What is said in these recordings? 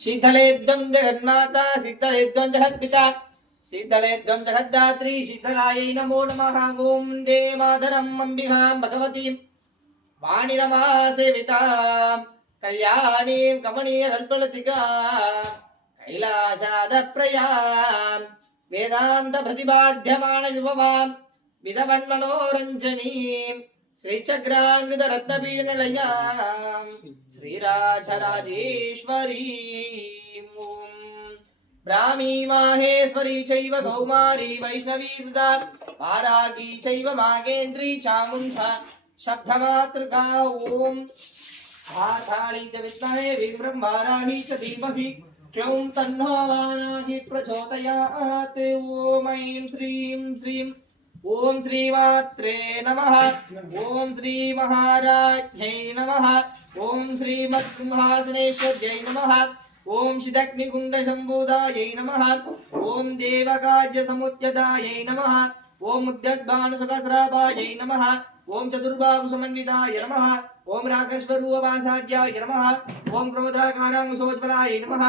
शीतलेद्वं जगन्माता शीतलेद्वं जगत्पिता शीतलेद्वं जगद्धात्री शीतलायै नमो नमः। ॐ वन्दे मातरम् अम्बिकां भगवतीं वाणिरमा सेवितां कल्याणीं कमनीयकल्पलतिकां कैलासनाथप्रयां वेदान्तप्रतिपाद्यमानविभवां विधवन्मनोरञ्जनीं श्रीचक्राङ्गदरत्नपीठनिलयां श्रीराजराजेश्वरीं ब्राह्मी माहेश्वरी चैव कौमारी वैष्णवी तथा वारागी चैव मागेन्द्री चामुण्डा शब्दमातृका ओम आधाणी च विद्महे विब्रह्मवाराही च धीमहि क्लौं तन्नो वाराही प्रचोदयात्। ओम ऐं श्रीं श्रीं ओम श्रीमात्रे नमः। ओम श्री महाराज्ञै नमः। ओम श्रीमत्सिंहासनेश्वर्यै नमः। ओम शिदग्निकुण्डशम्भुदायै नमः। ओम देवकार्यसमुद्यतायै नमः। ओम उद्यद्भानुसहस्राभायै नमः। ओम चतुर्बाहुसमन्विताय नमः। ओम राकेश्वरूपवासाद्याय नमः। ओम क्रोधाकाराङ्कुशोज्ज्वलाय नमः।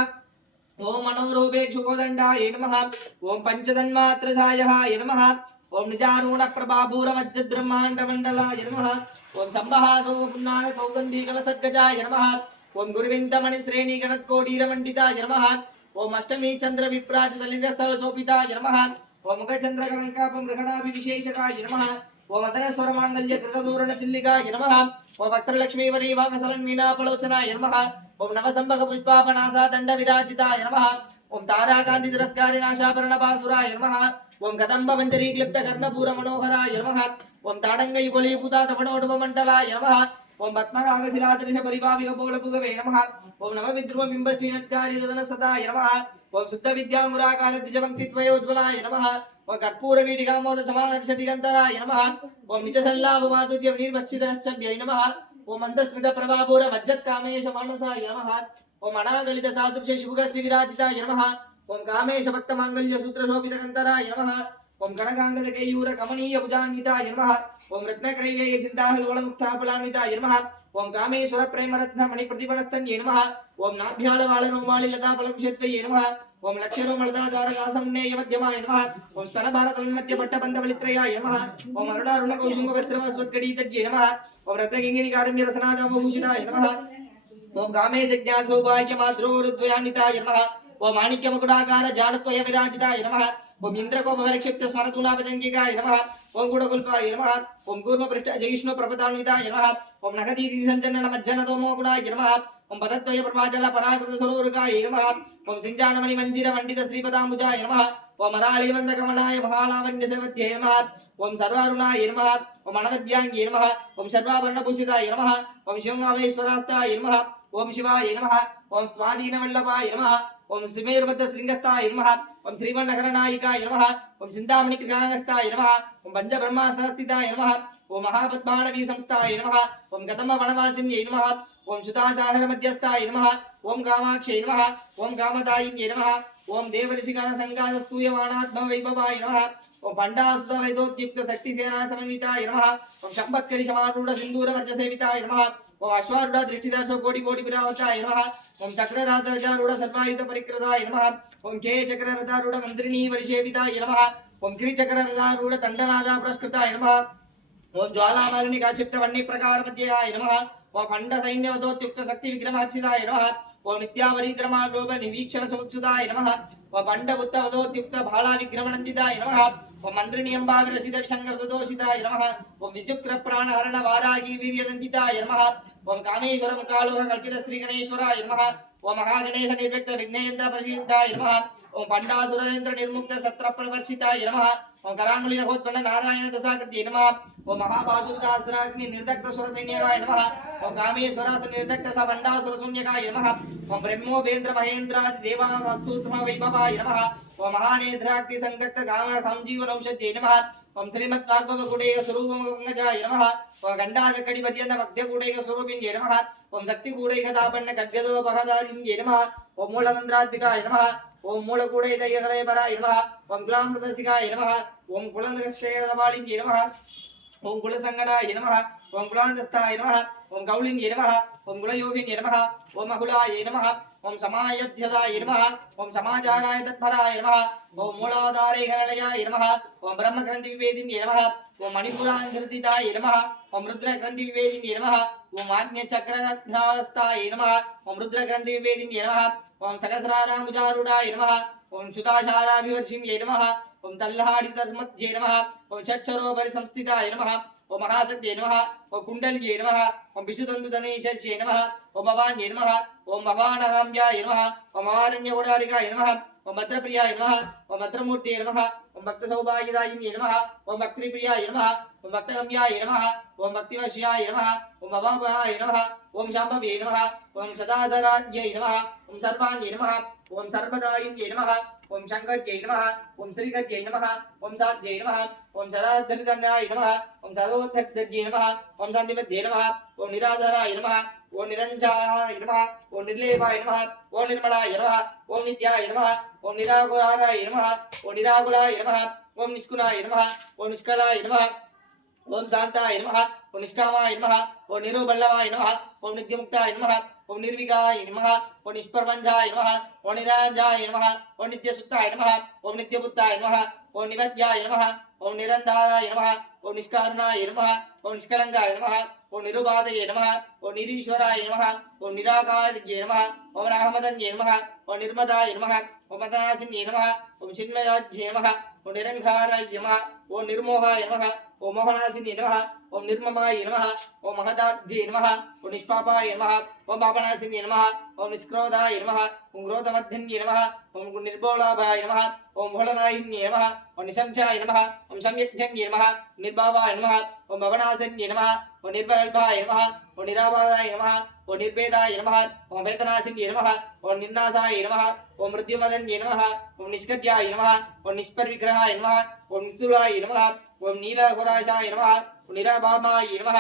ओम मनोरूपेक्षुकोदण्डाय नमः। ओम पंचतन्मात्रसायहाय नमः। ओम निजारूढप्रभाभूरमज्जद्ब्रह्माण्डमण्डलाय नमः। ओम सम्बहासो पुन्नागसौगन्धिकलसद्गजाय नमः। ओम गुरुविन्दमणिश्रेणीगणत्कोटीरमण्डिताय नमः। ओम अष्टमी चन्द्रविप्राजितलिङ्गस्थलशोभिताय नमः। ओम मुखचन्द्रकलङ्कापमृगणाभिविशेषकाय नमः। ओम अधरस्वरमाङ्गल्यगृहदूरणचिल्लिकाय नमः। ओम वक्त्रलक्ष्मीवरीवाहसरन्मीनापलोचनाय नमः। ओम नवसम्भगपुष्पापनासादण्डविराजिताय नमः। ओम ताराकान्तितिरस्कारिणाशाभरणपासुराय नमः। ओम कदम्बमञ्जरीक्लिप्तकर्णपूरमनोहराय नमः। ओम ताडङ्गयुगलीभूतातपणोडुममण्डलाय नमः। ओम पद्मरागशिलादृशपरिभाविकपोलपुगवे नमः। ओम नवविद्रुमबिम्बश्रीनत्कारिदनसदाय नमः। ओम शुद्धविद्यामुराकारद्विजभक्तित्वयोज्ज्वलाय नमः। ओम कर्पूरवीटिकामोदसमाहर्षदिगन्तराय नमः। ओम निजसल्लाभमाधुर्यविनिर्वच्चितश्चभ्यै नमः। ओम मन्दस्मितप्रभापूरमज्जत्कामेशमानसाय नमः। ओम अनागलितसादृशशुभगश्रीविराजिताय नमः। ओम कामेशभक्तमाङ्गल्यसूत्रशोभितकन्तराय नमः। ओम गणगाङ्गदकेयूरकमनीयभुजान्विताय नमः। ओम रत्नक्रैवेयचिन्ताहलोलमुक्ताफलान्विताय नमः। ओम कामेश्वरप्रेमरत्नमणिप्रतिफलस्तन्ये नमः। ओम नाभ्यालवालनौमालिलताफलकुशत्वये नमः। ओम लक्षरोमलदाधारकासम्नेयमध्यमाय नमः। ओम स्तनभारतन्मध्यपट्टबन्धवलित्रयाय नमः। ओम अरुणारुणकौशुम्बवस्त्रवस्वत्कटीतज्ये नमः। ओम रत्नगिङ्गिणिकारुण्यरसनादामभूषिताय नमः। ओम कामेशज्ञानसौभाग्यमाद्रोरुद्वयान्विताय नमः। ओम माणिक्यमुकुटाकार जाडत्वय विराजिताय नमः। ओम इन्द्रकोपरिक्षिप्त स्मरतुनाभजङ्गिकाय नमः। ओम गुडगुल्पाय नमः। ओम कूर्मपृष्ठ जयिष्णु प्रपदान्विताय नमः। ओम नखदीति सञ्जनन मज्जनतोमोगुणाय नमः। ओम पदद्वय प्रभाजल पराकृत सरोरुकाय नमः। ओम सिञ्जानमणि मंजीर मंडित श्रीपदाम्बुजाय नमः। ओम अराळीवन्दकमनाय महालावण्यसेवत्यै नमः। ओम सर्वारुणाय नमः। ओम अनवद्यांगे नमः। ओम सर्वाभरणभूषिताय नमः। ओम शिवङ्गामेश्वरास्ताय नमः। ओम शिवाय नमः। ओम स्वाधीनवल्लभाय नमः। ओम श्रीमेरुबद्धशृङ्गस्थाय नमः। ओम श्रीवन्नकरनायिकाय नमः। ओम चिन्तामणिकृगाङ्गस्थाय नमः। ओम पञ्चब्रह्मासनस्थिताय नमः। ओम महापद्माणवीसंस्थाय नमः। ओम कदम्बवनवासिन्यै नमः। ओम सुतासागरमध्यस्थाय नमः। ओम कामाक्ष्यै नमः। ओम कामदायिन्यै नमः। ओम देवर्षिगणसङ्गातस्तूयमानात्मवैभवाय नमः। ओम पण्डासुतवैदोद्युक्तशक्तिसेनासमन्विताय नमः। ओम शम्पत्करिशमारूढसिन्दूरवर्चसेविताय नमः। ओम अश्वारूढ़ दृष्टिदर्शो कोटि कोटि विरावताय नमः। ओम चक्रराजरूढ़ सर्वायुध परिकृताय नमः। ओम के चक्ररथारूढ़ मंत्रिणी परिसेविताय नमः। ओम गिरिचक्ररथारूढ़ दंडनादा पुरस्कृताय नमः। ओम ज्वालामालिनी काक्षिप्त वह्नि प्रकार मध्ययाय नमः। ओम खंड सैन्यवदोत्युक्त शक्ति विग्रहाक्षिताय नमः। ओम नित्यापरिक्रमालोभ निरीक्षण समुत्सुताय नमः। ओम पंडबुद्ध वदोत्युक्त भाला विग्रहणन्दिताय नमः। ओम मंत्रिणी अंबा विरसित विसंगतदोषिताय नमः। ओम विचुक्र प्राणहरण वारागी वीर्यनन्दिताय नमः। ओम कामेश्वर मुकालोह कल्पित श्री गणेश्वराय नमः। ओम महागणेश निर्व्यक्त विघ्नेन्द्र परियुक्ताय नमः। ओम पंडासुरेन्द्र निर्मुक्त सत्र प्रवर्षिताय नमः। ओम करांगुली नखोत्पन्न नारायण दशाकृत्ये नमः। ओम महापाशुपतास्त्राग्नि निर्दग्ध सुर सैन्यकाय नमः। ओम कामेश्वरात् निर्दग्ध सबंडासुर शून्यकाय नमः। ओम ब्रह्मोपेन्द्र महेन्द्रादि देवास्तुतम वैभवाय नमः। ओम महानेत्राग्नि संगक्त काम संजीवन औषधये नमः। ओम श्रीमद्भागवत गुडेय स्वरूपमंगजाय नमः। ओम गंडादकड़ी पर्यंत मध्य गुडेय स्वरूपिण्ये नमः। ओम शक्ति गुडेय दापन्न खड्गदोपहदारिण्ये नमः। ओम मूलमंत्रात्मिकाय नमः। ओम मूलकूड़े दयगलेपराय नमः। ओम ग्लामृतसिकाय नमः। ओम कुलन्दकश्चयदवालिन्ये नमः। ओम कुलसंगडाय नमः। ओम कुलान्दस्ताय नमः। ओम गौलिन्ये नमः ओम गुणयोगिन्ये नमः ओम अकुलाय नमः ओम समायध्यदाय नमः ओम समाचाराय तत्पराय नमः ओम मूलाधारे गणलयाय नमः ओम ब्रह्मग्रन्थि विवेदिन्ये नमः ओम मणिपुराङ्कृतिताय नमः ओम रुद्रग्रन्थि विवेदिन्ये नमः ओम आज्ञचक्रध्रास्ताय नमः ओम रुद्रग्रन्थि विवेदिन्ये नमः ओम सहस्रारामुजारूढाय नमः ओम सुताशाराभिवर्षिण्ये नमः ओम तल्लाडितस्मज्जे नमः ओम षट्सरोपरिसंस्थिताय नमः ओम महासत्ये नमः ओम कुण्डल्ये नमः ओम विशुतन्तुतनैशस्ये नमः ओम भवान्ये नमः ओम भवानहाम्याय नमः ओम आरण्यगुणारिकाय नमः ओम भद्रप्रियाय नमः ओम भद्रमूर्तये नमः ओम भक्तसौभाग्यदायिन्ये नमः ओम भक्तिप्रियाय नमः ओम भक्तगम्याय नमः ओम भक्तिवश्याय नमः ओम भवाभयाय नमः ओम शाम्भवे नमः ओम सदाधराज्ञै नमः ओम सर्वाण्ये नमः ओम सर्वदायिन्ये नमः ओम शङ्कर्यै नमः ओम श्रीगत्यै नमः ओम साध्यै नमः ओम सदाधरिदण्डाय नमः ओम सदोद्धत्यै नमः ओम शान्तिमध्ये नमः ओम निराधाराय नमः ओम निरञ्जनाय नमः ओम निर्लेपाय नमः ओम निर्मलाय नमः ओम नित्याय नमः ओम निराकुलाय नमः ओम निराकुलाय नमः ओम निष्कुलाय नमः ओम निष्कलाय नमः ओम शांताय नमः ओम निष्कामाय नमः ओम निरुबल्लवाय नमः ओम नित्यमुक्ताय नमः ओम निर्विकाय नमः ओम निष्प्रपञ्चाय नमः ओम निराजाय नमः ओम नित्यसुत्ताय नमः ओम नित्यपुत्ताय नमः ओम निवद्याय नमः ओम निरन्ताराय नमः ओम निष्कारणाय नमः ओम निष्कलङ्काय नमः ओम निरुपादये नमः ओम निरीश्वराय नमः ओम निराकारये नमः ओम रामदन्ये नमः ओम निर्मदाय नमः ओम मदनासिन्ये नमः ओम चिन्मयाज्ये नमः ओम निरङ्काराय नमः ओम निर्मोहाय नमः ओम मोहनासिन्ये नमः ओम निर्ममाय नमः ओम महदाब्धे नमः ओम निष्पापाय नमः ओम पापनासिन्ये नमः ओम निष्क्रोधाय नमः ओम क्रोधमर्धिन्ये नमः ओम निर्बोलाभाय नमः ओम भोलनायिन्ये नमः ओम निशंसाय नमः ओम सम्यक्जन्ये नमः निर्भावाय नमः ओम भवनासन्ये नमः ओम निर्बल्भाय नमः ओम निराबाधाय नमः ओम निर्भेदाय नमः ओम वेदनासिन्ये नमः ओम निर्नाशाय नमः ओम मृत्युमदन्ये नमः ओम निष्कट्याय नमः ओम निष्पर्विग्रहाय नमः ओम निस्तूलाय नमः ओम नीलघोराशाय नमः ओम निराभामाय नमः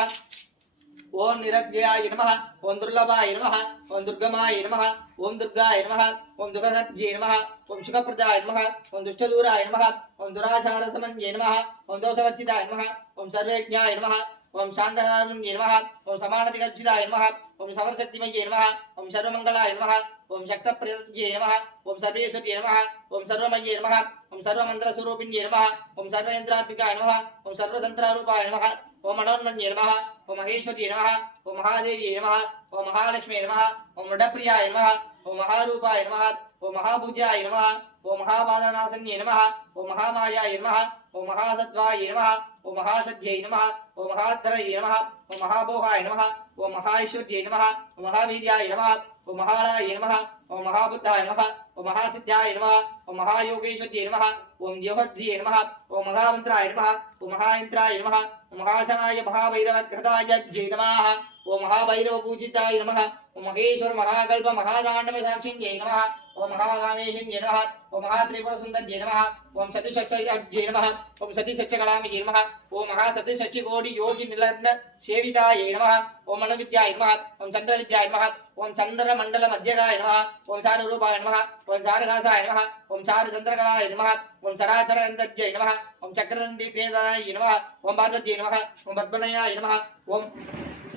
ओम निरज्ञाय नमः ओम दुर्लभाय नमः ओम दुर्गमाय नमः ओम दुर्गाय नमः ओम दुर्गहत्ये नमः ओम सुखप्रदाय नमः ओम दुष्टदूराय नमः ओम दुराचारसमन्ये नमः ओम दोषवर्जिताय नमः ओम सर्वज्ञाय नमः ओम शान्तकारुण्ये नमः ओम समानतिगर्जिताय नमः ओम समरशक्तिमये नमः ओम सर्वमङ्गलाय नमः ओम शक्तप्रदये नमः ओम सर्वेश्वर्ये नमः ओम सर्वमये नमः ओम सर्वमन्त्रस्वरूपिण्ये नमः ओम सर्वयन्त्रात्मिकाय नमः ओम सर्वतन्त्रारूपाय नमः ओम मनोन्मन्ये नमः ओम महेश्वर्ये नमः ओम महादेव्ये नमः ओम महालक्ष्म्ये नमः ओम नडप्रियाय नमः ओम महारूपाय नमः ओम महापूज्याय नमः ओम महाबाधनासन्ये नमः ओम महामायाय नमः ओम महासत्त्वाय नमः ओम महासद्यै नमः ओम महाधरये नमः ओम महाभोगाय नमः ओम महाऐश्वर्ये नमः ओम महावीर्याय नमः ओम महालाय नमः ओम महाबुद्धाय नमः ओम महासिद्ध्याय नमः ओम महायोगेश्वर्ये नमः ओम योगध्ये नमः ओम महामन्त्राय नमः ओम महायन्त्राय नमः ओम महाशनाय महाभैरवघ्रताय नमः ओम महाभैरवपूजिताय नमः ओम महेश्वर महाकल्प महादाण्डव साक्षिण्यै नमः ओम महागामेशिन्ये नमः ओम महात्रिपुरसुन्दर्ये नमः ओम सतिषट्टये नमः ओम सतिषट्टकलामये नमः ओम महासतिषट्टिकोटि योगि निलग्न सेवितायै नमः ओम मनोविद्याय नमः ओम चन्द्रविद्याय नमः ओम चन्द्रमण्डलमध्यगाय नमः ओम चारुरूपाय नमः ओम चारुहासाय नमः ओम चारुचन्द्रकलाय नमः ओम चराचरगन्धज्ञै नमः ओम चक्रदण्डिकेतनाय नमः ओम पार्वत्यै नमः ओम पद्मनयाय नमः ओम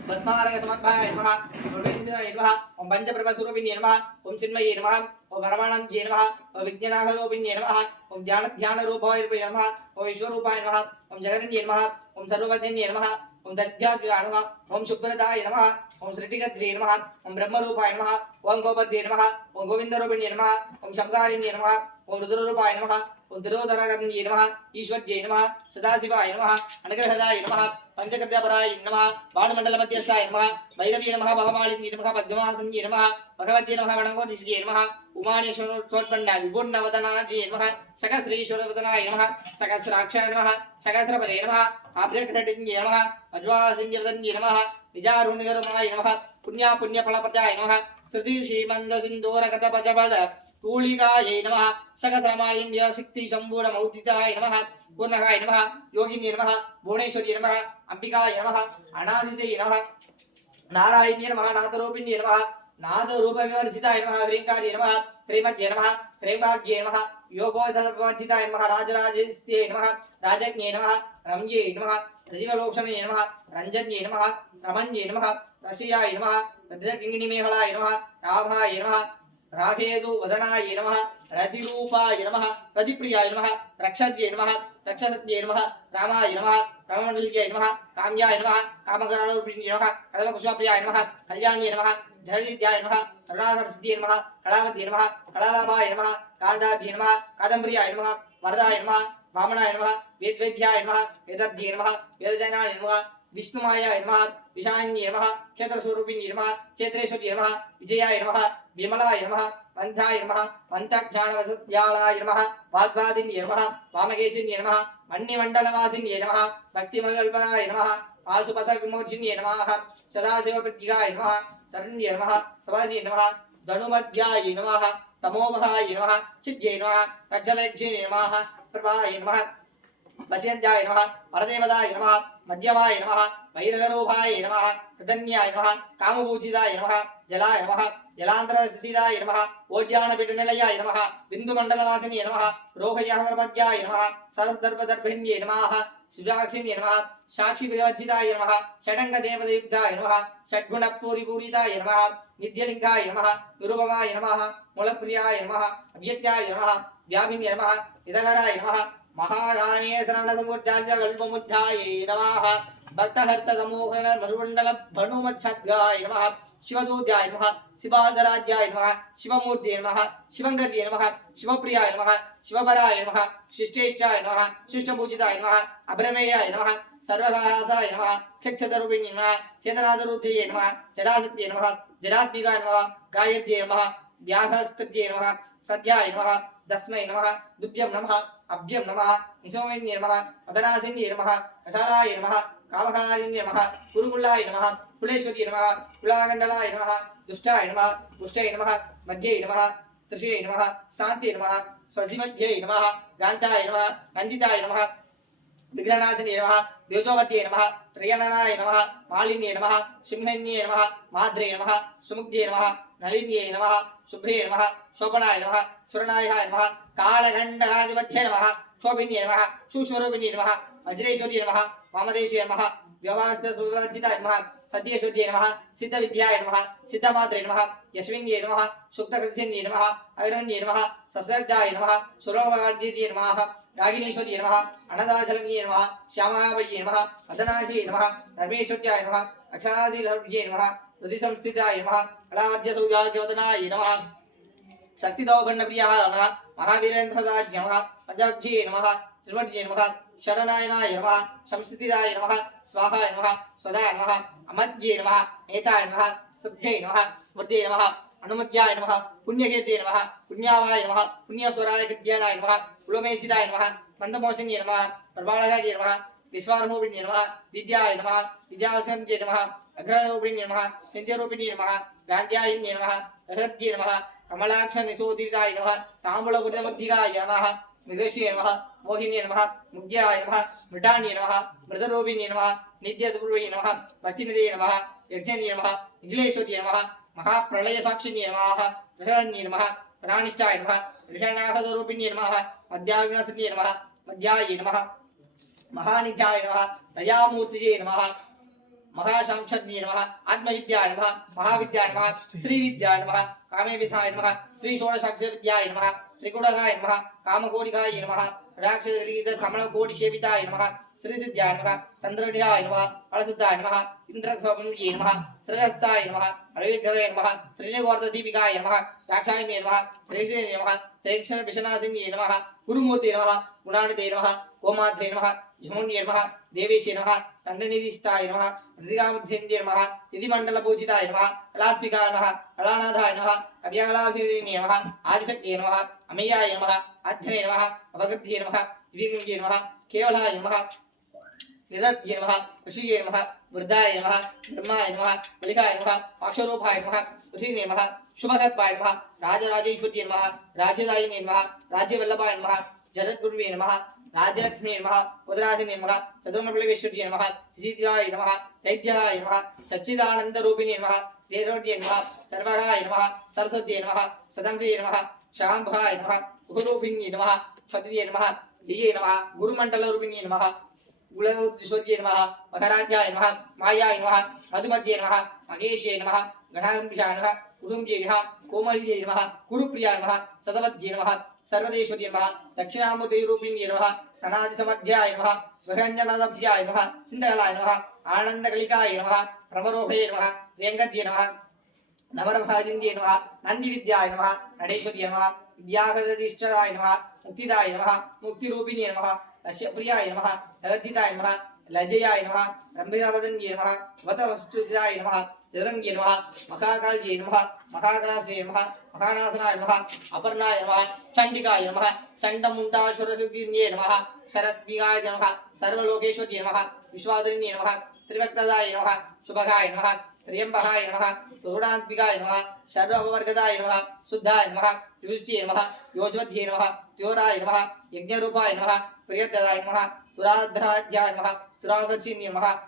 पद्मारगसमर्भाय नमः ओम वेंकटेशाय नमः ओम पंचप्रभस्वरूपिण्ये नमः ओम चिन्मये नमः ओम परमानन्दये नमः ओम विज्ञानाघलोपिन्ये नमः ओम ध्यानरूपाय नमः ओम विश्वरूपाय नमः ओम जगन्ये नमः ओम सर्ववदन्ये नमः ओम दध्यात्मिकाय नमः ओम शुभ्रताय नमः ओम श्रीटिगद्रे नमः ओम ब्रह्मरूपाय नमः ओम गोपद्ये नमः ओम गोविन्दरूपिण्ये नमः ओम शंकारिण्ये नमः ओम रुद्ररूपाय नमः ओम तिरोधरगन्ये नमः ईश्वर्ये नमः सदाशिवाय नमः अनुग्रहदाय नमः पंचकृत्यपराय नमः बाणमण्डलमध्यस्थाय नमः भैरवी नमः भगमालिन्ये नमः पद्मासन्ये नमः भगवत्ये नमः गणगोनिष्ये नमः उमानेश्वरोत्पन्ना विपुण्णवदनाय नमः सकश्रीश्वरवदनाय नमः सकस्राक्षाय नमः सकस्रपदे नमः आभ्यघटिन्ये नमः अज्वासिन्यवदन्ये नमः निजारुण्यगरुणाय नमः पुण्यफलप्रदाय नमः स्थिति श्रीमन्दसिन्दूरगतपजबल तूलिकायै नमः सकस्रमालिन्य शक्ति सम्पूर्णमौदिताय नमः पूर्णकाय नमः योगिन्ये नमः भुवनेश्वर्ये नमः अंबिकाय नमः अनादिते नमः नारायण्ये नमः नाथरूपिण्ये नमः नाद रूप विवर्जिताय नमः ह्रींकार्ये नमः ह्रीमद्ये नमः ह्रींभाग्ये नमः योगोधर्मवर्जिताय नमः राजराजेस्त्यै नमः राजज्ञे नमः रम्ये नमः रजिवलोक्षणे नमः रञ्जन्ये नमः रमण्ये नमः रशियाय नमः रजकिङ्गिणिमेहलाय नमः रामाय नमः राघेदु वदनाय नमः रतिरूपाय नमः रतिप्रियाय नमः रक्षज्ये नमः रक्षसत्ये नमः रामाय नमः राममण्डल्ये नमः काम्याय नमः कामकराणरूपिण्ये नमः कदमकुसुमप्रियाय नमः कल्याण्ये नमः जगदिद्याय नमः करुणाकरसिद्ध्ये नमः कलावत्ये नमः कलालाभाय नमः कान्ताद्ये नमः कादम्बर्याय नमः वरदाय नमः वामनाय नमः वेदवेद्याय नमः वेदध्ये नमः वेदजनाय नमः विष्णुमायाय नमः विशान्ये नमः क्षेत्रस्वरूपिण्ये नमः क्षेत्रेश्वर्ये नमः विजयाय नमः विमलाय नमः वन्धाय नमः वन्तज्ञानवसत्यालाय नमः वाग्वादिन्ये नमः वामकेशिन्ये नमः मण्डिमण्डलवासिन्ये नमः भक्तिमङ्गलपदाय नमः आशुपसविमोचिन्ये नमः सदाशिवप्रतिगाय नमः तरुण्ये नमः सवार्ये नमः धनुमध्याय नमः तमोमहाय नमः चिद्ये नमः कज्जलयक्षिणे नमः प्रभाय नमः पश्यन्त्याय नमः परदेवताय नमः मध्यमाय नमः वैरगरूपाय नमः कृतन्याय नमः कामपूजिताय नमः जलाय नमः जलान्तरस्थिताय नमः ओड्यानपीठनिलयाय नमः बिन्दुमण्डलवासिन्ये नमः रोहयागर्भज्ञाय नमः सरसदर्भदर्भिण्ये नमः शिवाक्षिण्ये नमः साक्षिविवर्जिताय नमः षडङ्गदेवतयुक्ताय नमः षड्गुणपूरिपूरिताय नमः नित्यलिङ्गाय नमः निरुपमाय नमः मूलप्रियाय नमः अव्यक्ताय नमः व्यापिन्ये नमः इदकराय नमः महागाने शरणसमुद्राय कल्पमुद्धाय नमः भक्तहर्ततमोहन मरुमण्डल भणुमत्सद्गाय नमः शिवदूत्याय नमः शिवाधराज्याय नमः शिवमूर्ते नमः शिवङ्कर्ये नमः शिवप्रियाय नमः शिवपराय नमः शिष्टेष्टाय नमः शिष्टपूजिताय नमः अभ्रमेयाय नमः सर्वहासाय नमः क्षक्षतरूपिण्ये नमः चेतनादरूत्ये नमः जडासत्ये नमः जडात्मिकाय नमः गायत्ये नमः व्याहस्तत्ये नमः सद्याय नमः तस्मै नमः दुभ्यं नमः अभ्यं नमः निसोमिन्ये नमः मदनासिन्ये नमः कसालाय नमः कामकालिन्ये नमः कुरुकुल्लाय नमः कुलेश्वर्ये नमः कुलागण्डलाय नमः दुष्टाय नमः पुष्टये नमः मध्ये नमः त्रिशे नमः शान्ते नमः स्वधिमध्ये नमः गान्ताय नमः नन्दिताय नमः विग्रहनाशिने नमः द्योजोपत्ये नमः त्रयननाय नमः मालिन्ये नमः सिंहन्ये नमः माद्रे नमः सुमुग्धे नमः नलिन्ये नमः शुभ्रे नमः शोभनाय नमः सुरनायाय नमः कालगण्डकाधिपत्ये नमः शोभिन्ये नमः सूक्ष्मरूपिण्ये नमः वज्रेश्वर्ये नमः वामदेशे नमः व्यवस्थिताय नमः सद्येश्वर्ये नमः सिद्धविद्याय नमः सिद्धमात्रे नमः यस्मिन्ये नमः सुप्तकृत्स्ये नमः अग्रण्ये नमः ससर्गाय नमः सुरवाद्ये नमः यागिनेश्वर्ये नमः अनदाचलन्ये नमः श्यामावये नमः अदनाशे नमः धर्मेश्वर्याय नमः अक्षरादिलभ्ये नमः हृदिसंस्थिताय नमः कलावद्यसौभाग्यवदनाय नमः शक्तिदौगण्डप्रियाय नमः महावीरेन्द्रदाय नमः पंचाक्षे नमः श्रीमण्ये नमः षडनायनाय नमः संस्थिताय नमः स्वाहाय नमः स्वदाय नमः अमद्ये नमः नेताय नमः सिद्धे नमः स्मृते नमः अनुमत्याय नमः पुण्यकीर्ते नमः पुण्यावाय नमः पुण्यस्वराय कृत्यानाय नमः कुलमेचिताय नमः मन्दमोषिन्ये नमः प्रबालकाय नमः विश्वारूपिण्ये नमः विद्याय नमः विद्यावसन्ये नमः अग्ररूपिण्ये नमः चिन्त्यरूपिण्ये नमः गान्ध्यायिन्ये नमः रसद्ये नमः कमलाक्षनिशोदिताय नमः ताम्बूलपुरमध्याय नमः मृगश्ये नमः मोहिन्ये नमः मुग्याय नमः मृडान्ये नमः मृतरूपिण्ये नमः नित्यपूर्वये नमः भक्तिनिधये नमः यज्ञन्ये नमः निखिलेश्वर्ये नमः महाप्रलयसाक्षिण्ये नमः प्रशरण्ये नमः प्राणिष्ठाय नमः ऋषणाहदरूपिण्ये नमः मध्याग्नसन्ये नमः मध्याये नमः महानिध्याय नमः दयामूर्तिये नमः महाशंसन्ये नमः आत्मविद्याय नमः महाविद्याय नमः श्रीविद्याय नमः कामेभिसाय नमः श्री षोडशाक्षरविद्याय नमः त्रिकुटकाय नमः कामकोटिकाय नमः राक्षसगीत कमलकोटिसेविताय नमः श्रीसिद्धाय नमः चन्द्रनिधाय नमः फलसिद्धाय नमः इन्द्रस्वप्नये नमः श्रेयस्ताय नमः रविग्रहे नमः त्रिनेगोर्धदीपिकाय नमः दाक्षायिण्ये नमः त्रेक्षणे नमः त्रेक्षणविषनाशिन्ये नमः गुरुमूर्ते नमः गुणानिधे नमः गोमात्रे नमः झुमुन्ये नमः देवेशे नमः दण्डनिधिष्ठाय नमः प्रतिगामध्यन्ये नमः निधिमण्डलपूजिताय नमः कलात्मिकाय नमः कलानाथाय नमः कव्यकलाभिर्ये नमः आदिशक्तिये नमः अमेयाय नमः आध्यने नमः अपकृत्ये नमः दिव्यगुण्ये नमः केवलाय नमः निरत्ये नमः ऋषिये नमः वृद्धाय नमः ब्रह्माय नमः बलिकाय नमः पाक्षरूपाय नमः ऋषिने नमः शुभकत्वाय नमः राजराजेश्वर्ये नमः राज्यदायिने नमः राज्यवल्लभाय नमः जगद्गुरुवे नमः राजलक्ष्मी नमः उदरासिने नमः चतुर्मप्लवेश्वर्ये नमः शिशिराय नमः दैत्याय नमः सच्चिदानन्दरूपिणे नमः तेजोड्ये नमः सर्वगाय नमः सरस्वत्यै नमः सदंश्री नमः शाम्भाय नमः गुरुरूपिण्ये नमः क्षत्रिये नमः धिये नमः गुरुमण्डलरूपिण्ये नमः गुणोत्तिश्वर्ये नमः मकराज्याय नमः मायाय नमः मधुमध्ये नमः महेशे नमः गणाम्बिकाय नमः कुसुम्ये नमः कोमल्ये नमः कुरुप्रियाय नमः सदवद्ये नमः सर्वदेश्वर्ये नमः दक्षिणामूर्तिरूपिण्ये नमः सनादिसमध्याय नमः गृहञ्जनदभ्याय नमः सिन्धलाय नमः आनन्दकलिकाय नमः प्रमरोभये नमः प्रियङ्गद्ये नमः नवरभाजिन्द्ये नमः नन्दिविद्याय नमः नडेश्वर्ये नमः विद्यागतिष्ठाय नमः मुक्तिदाय नमः मुक्तिरूपिणे नमः लक्ष्यप्रियाय नमः लज्जिताय नमः लज्जयाय नमः रम्भितावदन्ये नमः वतवस्तुजाय नमः जरङ्गे नमः महाकाल्ये नमः महाकालाश्रये नमः महानासनाय नमः अपर्णाय नमः चण्डिकाय नमः चण्डमुण्डासुरसिद्धिन्ये नमः सरस्मिकाय नमः सर्वलोकेश्वर्ये नमः विश्वाधरिण्ये नमः त्रिवक्तदाय नमः शुभगाय नमः त्र्यंबकाय नमः सुगुणात्मिकाय नमः सर्ववर्गदाय नमः शुद्धाय नमः युज्ये नमः योजवध्ये नमः त्योराय नमः यज्ञरूपाय नमः प्रियदाय नमः तुराध्राध्याय नमः तुरावचिन्ये नमः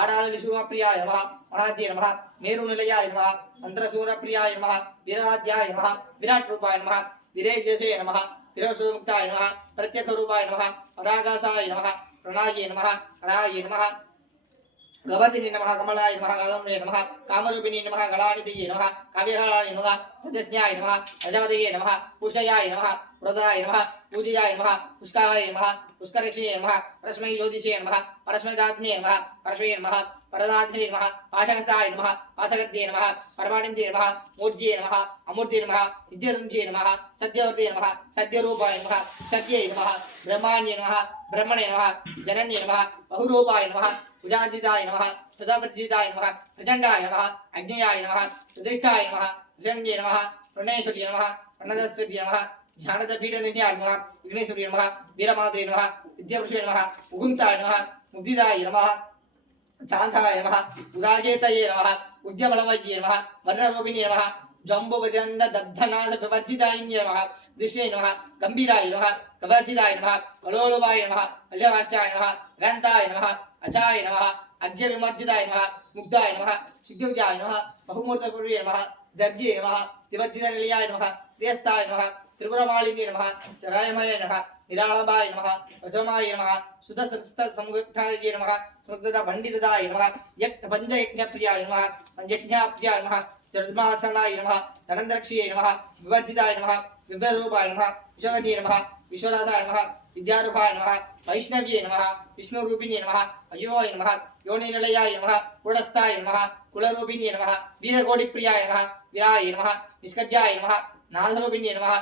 आडालविशुमप्रियाय नमः महाद्ये नमः मेरुनिलयाय नमः मन्त्रसूरप्रियाय नमः वीराध्याय नमः विराट्रूपाय नमः वीरेजसे नमः वीरसुमुक्ताय नमः प्रत्यक्षरूपाय नमः परागासाय नमः प्रणाये नमः हराये नमः गवर्धिनी नमः कमलाय नमः कादम्बरे नमः कामरूपिणी नमः गलानिधये नमः काव्यकलाय नमः रजस्न्याय नमः रजमदये नमः पुषयाय नमः प्रदाय नमः पूजयाय नमः पुष्काय नमः पुष्करक्षिणे नमः परस्मै ज्योतिषे नमः परस्मैदात्म्ये नमः परस्मै नमः परदात्म्ये नमः पाशकस्ताय नमः पाशगद्ये नमः परमानन्दे नमः मूर्त्ये नमः अमूर्ते नमः विद्यादन्त्ये नमः सद्यवर्ते नमः सद्यरूपाय नमः सत्ये नमः ब्रह्माण्ये नमः ब्रह्मणे नमः जनन्ये नमः बहुरूपाय नमः उजाजिताय नमः सदावर्जिताय नमः प्रचण्डाय नमः अग्नेयाय नमः सुदृष्टाय नमः हिरण्ये नमः प्रणेश्वर्ये नमः प्रणदस्वर्ये नमः ध्यानदपीठनिध्याय नमः विघ्नेश्वर्ये नमः वीरमात्रे नमः विद्यापुरुषे नमः मुकुन्दाय नमः मुग्धिदाय नमः चान्दाय नमः उदाचेतये नमः उद्यमलवये नमः वर्णरूपिणे नमः जम्बुवचण्ड दग्धनाथ प्रवर्जिताय नमः दृश्ये नमः गम्भीराय नमः कवर्जिताय नमः कलोलुवाय नमः कल्यावाष्टाय नमः गन्ताय नमः अचाय नमः अज्ञविमर्जिताय नमः मुग्धाय नमः शुद्धव्याय नमः बहुमूर्तपूर्वे नमः दर्जे नमः तिवर्जितनिलयाय नमः श्रेयस्ताय नमः त्रिपुरमालिन्ये नमः रायमय नमः निराळबाय नमः वसमाय नमः सुधसंस्थसमुत्थाय नमः स्मृतपण्डितदाय नमः पंचयज्ञप्रियाय नमः पंचयज्ञप्रियाय नमः चतुर्मासनाय नमः तनन्दरक्षिये नमः विवर्जिताय नमः विभ्ररूपाय नमः विश्वगन्ये नमः विश्वनाथाय नमः विद्यारूपाय नमः वैष्णव्ये नमः विष्णुरूपिणे नमः अयोय नमः योनिनिलयाय नमः कुलस्थाय नमः कुलरूपिणे नमः वीरकोटिप्रियाय नमः वीराय नमः निष्कज्याय नमः नाथरूपिणे नमः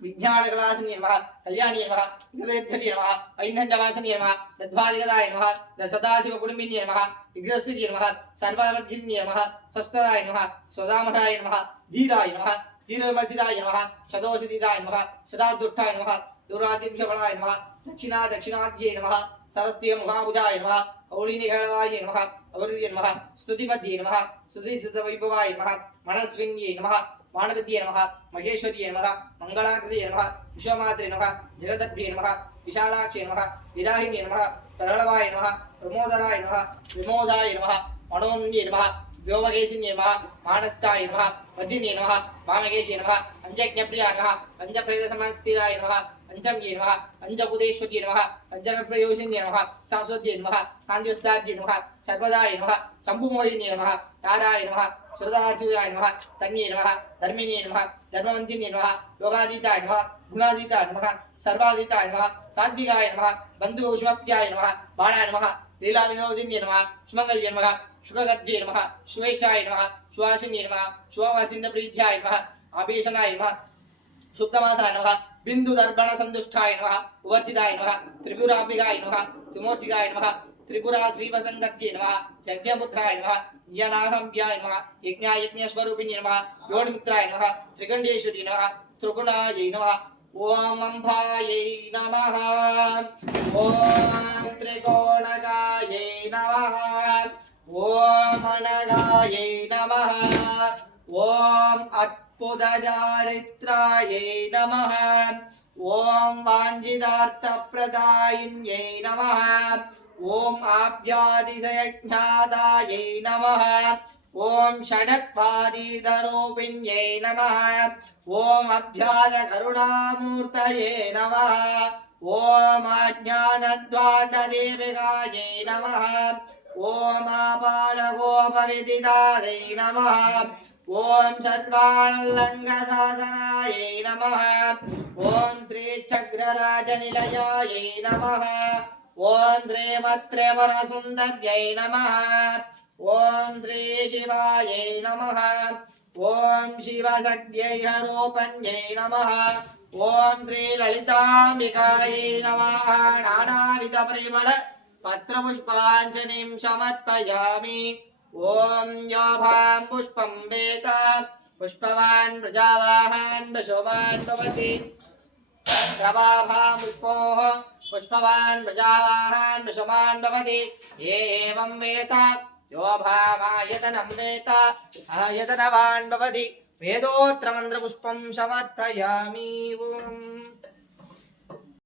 विज्ञानकलासिन्ये नमः कल्याणी नमः विगदेद्धर्ये नमः ऐन्धन्यवासिन्ये नमः दध्वादिगदाय नमः सदाशिवकुटुम्बिन्ये नमः विग्रहस्थिर्ये नमः सर्ववर्धिन्ये नमः स्वस्थदाय नमः स्वदामहाय नमः धीराय नमः धीरमर्जिताय नमः शतोषिताय नमः सदादुष्टाय नमः दुरादिभ्यबलाय नमः दक्षिणाद्ये नमः सरस्ते मुखाबुजाय नमः कौलिनिघवाय नमः अवरुद्ये नमः स्तुतिमध्ये नमः स्तुतिसिद्धवैभवाय नमः मनस्विन्ये नमः मानवद्ये नमः महेश्वर्ये नमः मंगलाकृते नमः विश्वमात्रे नमः जगदभ्ये नमः विशालाक्षे नमः विराहिण्ये नमः तरलवाय नमः प्रमोदराय नमः विमोदाय नमः मनोन्ये नमः व्योमकेशिन्ये नमः मानस्ताय नमः वज्रिन्ये नमः वामकेशे नमः पंचज्ञप्रियाय नमः पंचप्रेतसमस्थिताय नमः पंचम्ये नमः पंचभूतेश्वर्ये नमः पंचनप्रयोजिन्ये नमः शाश्वत्ये नमः शान्तिवस्ताद्ये नमः सर्वदाय नमः शम्भुमोहिन्ये नमः ताराय नमः श्रद्धाशिवाय नमः तन्ये नमः धर्मिणे नमः धर्मवन्तिन्ये नमः योगातीताय नमः गुणातीताय नमः सर्वातीताय नमः सात्विकाय नमः बन्धुष्मप्त्याय नमः बाणाय नमः लीलाविनोदिन्ये नमः सुमङ्गल्ये नमः शुभगद्ये नमः शुभेष्टाय नमः सुवासिन्ये नमः शुभवासिन्दप्रीत्याय नमः आभीषणाय नमः शुक्तमासाय नमः बिन्दुदर्पणसन्तुष्टाय नमः उवर्जिताय नमः त्रिपुराम्बिकाय नमः त्रिमूर्तिकाय नमः त्रिपुरा श्रीवसंगत्ये नमः यज्ञपुत्राय नमः यनाहम्याय नमः यज्ञायज्ञस्वरूपिणे नमः योनिमित्राय नमः त्रिगण्डेश्वरी नमः त्रिगुणायै नमः ओम अंबायै नमः ओम त्रिकोणकायै नमः ओम अनगायै नमः ओम अद्भुतचारित्रायै नमः ओम वाञ्छितार्थप्रदायिन्यै नमः ओम आभ्यादिशयज्ञादायै नमः ఓం షడత్వాదీధరూపిణ్యై నమః ఓం అభ్యాద కరుణామూర్తయే నమః ఓం అజ్ఞానద్వాంతదీపికాయై నమః ఓం ఆపాలగోపవిదితాదై నమః ఓం సర్వాణుల్లంఘసాసనాయై నమః ఓం శ్రీ చక్రరాజనిలయాయై నమః ఓం శ్రీమత్రేవరసుందర్యై నమః ఓం శ్రీ శివాయై నమః ఓం శివశక్త్యై రూపణ్యై నమః ఓం శ్రీ లలితాంబికాయై నమః నానావిధ పరిమళ పత్రపుష్పాంజలిం సమర్పయామి ఓం యాభాం పుష్పం వేద పుష్పవాన్ ప్రజావాహాన్ పశువాన్ భవతి ద్రవాభాం పుష్పోః పుష్పవాన్ ప్రజావాహాన్ పశువాన్ భవతి ఏవం వేద यो भावायतनं वेत आयतनवान् भवति वेदोत्तरमन्त्रपुष्पं समर्पयामि।